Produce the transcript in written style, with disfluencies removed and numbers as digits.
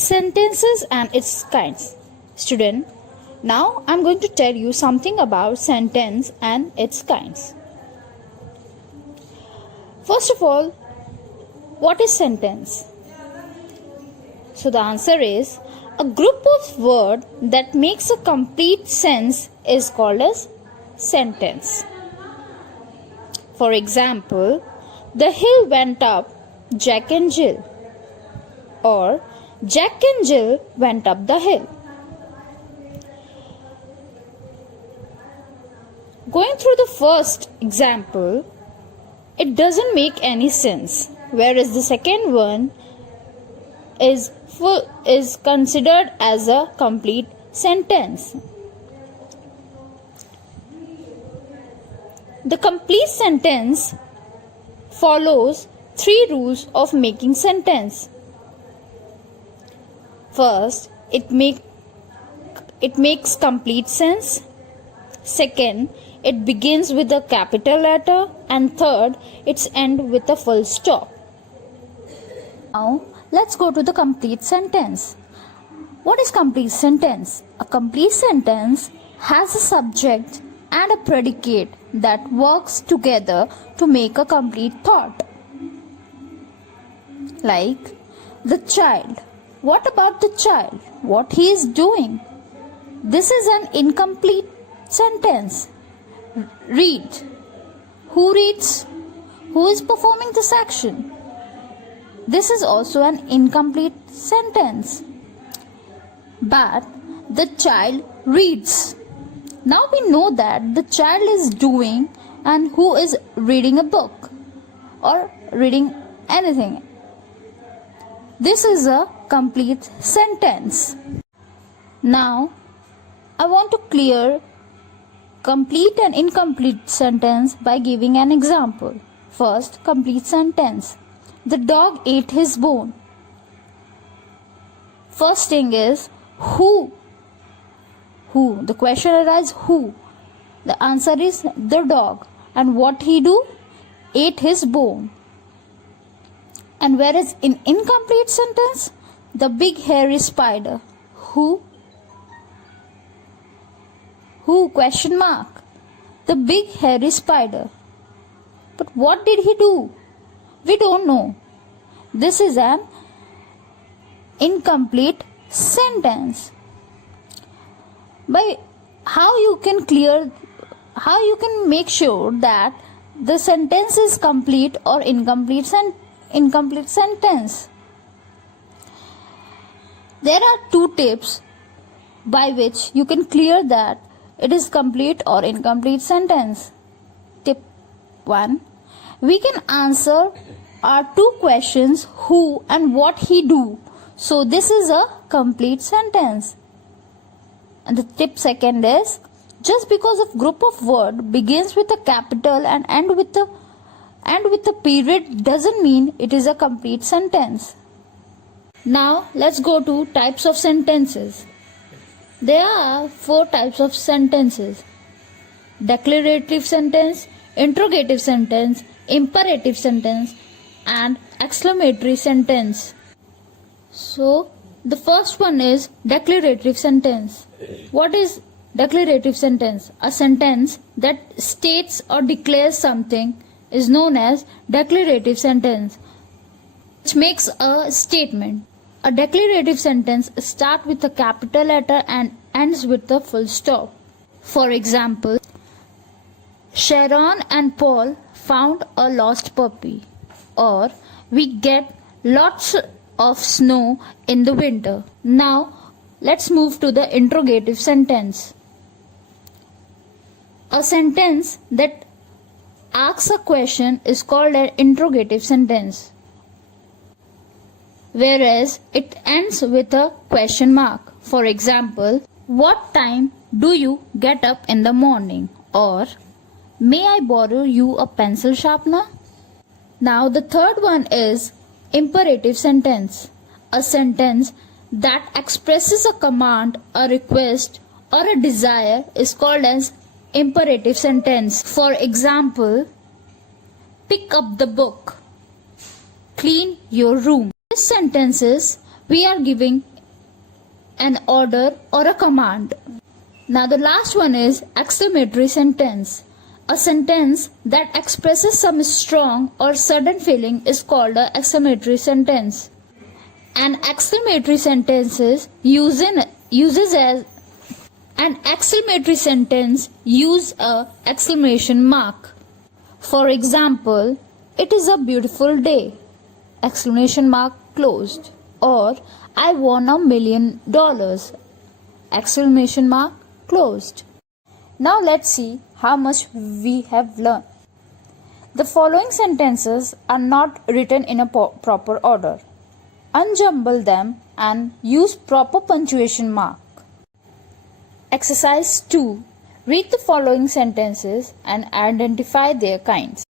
Sentences and its kinds. Student, now I'm going to tell you something about sentence and its kinds. First of all, what is sentence? So the answer is a group of words that makes a complete sense is called as sentence. For example, the hill went up Jack and Jill, or Jack and Jill went up the hill. Going through the first example, it doesn't make any sense, whereas the second one is considered as a complete sentence. The complete sentence follows 3 rules of making sentence. First, it makes complete sense. Second, it begins with a capital letter. And third, it's end with a full stop. Now, let's go to the complete sentence. What is complete sentence? A complete sentence has a subject and a predicate that works together to make a complete thought. Like, the child. What about the child? What he is doing? This is an incomplete sentence. Read. Who reads? Who is performing this action? This is also an incomplete sentence. But the child reads. Now we know that the child is doing and who is reading a book or reading anything. This is a complete sentence. Now, I want to clear complete and incomplete sentence by giving an example. First, complete sentence. The dog ate his bone. First thing is who? Who? The question arises who? The answer is the dog. And what he do? Ate his bone. And whereas in incomplete sentence, the big hairy spider. Who? Who? Question mark. The big hairy spider. But what did he do? We don't know. This is an incomplete sentence. By how you can make sure that the sentence is complete or incomplete sentence. There are 2 tips by which you can clear that it is complete or incomplete sentence. Tip 1. We can answer our 2 questions, who and what he do. So this is a complete sentence. And the tip 2nd is, just because a group of word begins with a capital and end with a period doesn't mean it is a complete sentence. Now let's go to types of sentences. There are 4 types of sentences: declarative sentence, interrogative sentence, imperative sentence, and exclamatory sentence. So the first one is declarative sentence. What is declarative sentence? A sentence that states or declares something is known as declarative sentence, which makes a statement. A declarative sentence starts with a capital letter and ends with a full stop. For example, Sharon and Paul found a lost puppy, or we get lots of snow in the winter. Now let's move to the interrogative sentence. A sentence that asks a question is called an interrogative sentence, whereas it ends with a question mark. For example, what time do you get up in the morning? Or, may I borrow you a pencil sharpener? Now the third one is imperative sentence. A sentence that expresses a command, a request, or a desire is called as imperative sentence. For example, pick up the book, clean your room. In these sentences, we are giving an order or a command. Now the last one is exclamatory sentence. A sentence that expresses some strong or sudden feeling is called an exclamatory sentence. An exclamatory sentence uses a exclamation mark. For example, it is a beautiful day, exclamation mark closed, or I won $1 million, exclamation mark closed. Now let's see how much we have learned. The following sentences are not written in a proper order. Unjumble them and use proper punctuation mark. Exercise 2. Read the following sentences and identify their kinds.